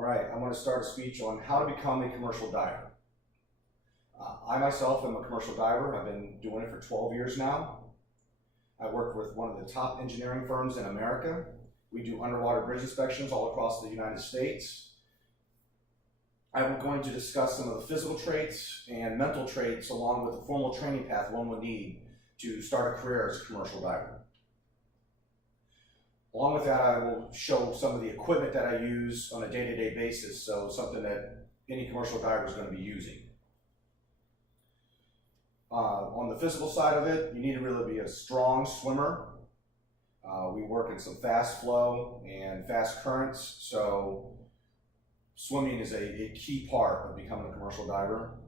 All right, I'm going to start a speech on how to become a commercial diver. I myself am a commercial diver. I've been doing it for 12 years now. I work with one of the top engineering firms in America. We do underwater bridge inspections all across the United States. I'm going to discuss some of the physical traits and mental traits along with the formal training path one would need to start a career as a commercial diver. Along with that, I will show some of the equipment that I use on a day-to-day basis, so something that any commercial diver is going to be using. On the physical side of it, you need to really be a strong swimmer. We work in some fast flow and fast currents, so swimming is a key part of becoming a commercial diver.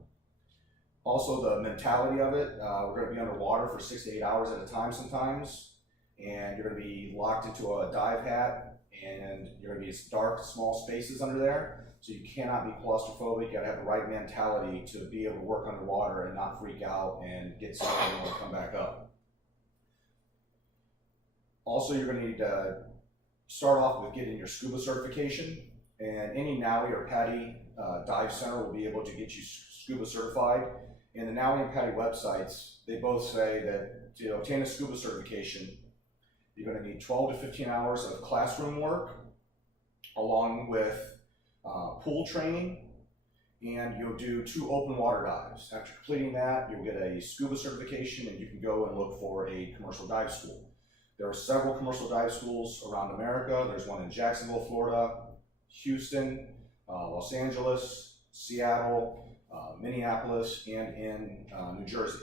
Also, the mentality of it, we're going to be underwater for 6 to 8 hours at a time sometimes. And you're going to be locked into a dive hat, and you're going to be in dark, small spaces under there. So you cannot be claustrophobic. You got to have the right mentality to be able to work underwater and not freak out and get scared and want to come back up. Also, you're going to need to start off with getting your scuba certification. And any NAUI or PADI dive center will be able to get you scuba certified. And the NAUI and PADI websites, they both say that to obtain a scuba certification, you're going to need 12 to 15 hours of classroom work along with pool training, and you'll do 2 open water dives. After completing that, you'll get a scuba certification and you can go and look for a commercial dive school. There are several commercial dive schools around America. There's one in Jacksonville, Florida, Houston, Los Angeles, Seattle, Minneapolis, and in New Jersey.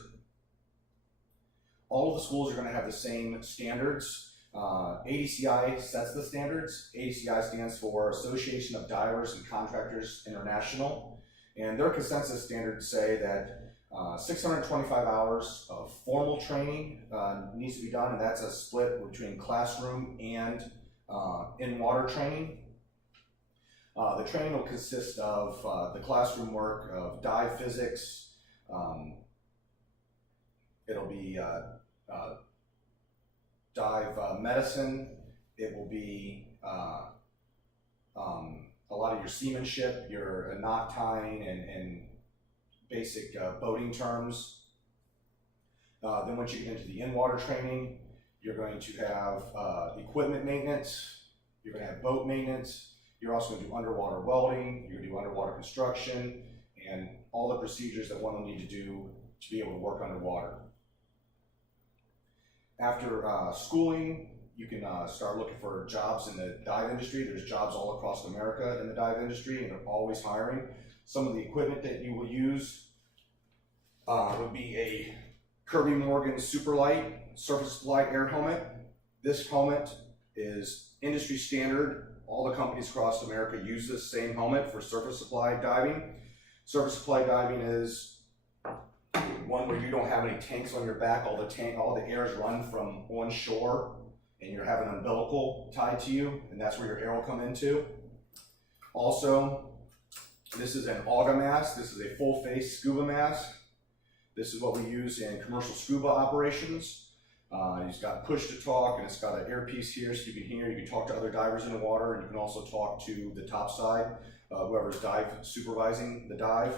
All of the schools are going to have the same standards. ADCI sets the standards. ADCI stands for Association of Divers and Contractors International. And their consensus standards say that 625 hours of formal training needs to be done, and that's a split between classroom and in-water training. The training will consist of the classroom work of dive physics. It'll be dive medicine. It will be a lot of your seamanship, your knot tying and basic boating terms. Then once you get into the in-water training, you're going to have equipment maintenance, you're going to have boat maintenance, you're also going to do underwater welding, you're going to do underwater construction, and all the procedures that one will need to do to be able to work underwater. After schooling, you can start looking for jobs in the dive industry. There's jobs all across America in the dive industry, and they're always hiring. Some of the equipment that you will use would be a Kirby Morgan Superlight surface applied air helmet. This helmet is industry standard. All the companies across America use this same helmet for surface applied diving. Surface applied diving is one where you don't have any tanks on your back. All the air is run from on shore, and you have an umbilical tied to you, and that's where your air will come into. Also, this is an AUGA mask. This is a full face scuba mask. This is what we use in commercial scuba operations. It's got push to talk, and it's got an earpiece here so you can hear. You can talk to other divers in the water, and you can also talk to the top side, whoever's dive supervising the dive.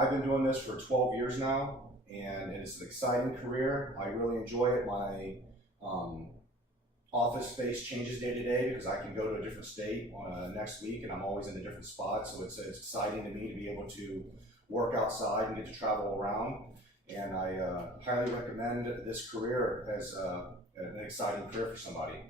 I've been doing this for 12 years now, and it's an exciting career. I really enjoy it. My office space changes day to day because I can go to a different state next week, and I'm always in a different spot, so it's exciting to me to be able to work outside and get to travel around. And I highly recommend this career as an exciting career for somebody.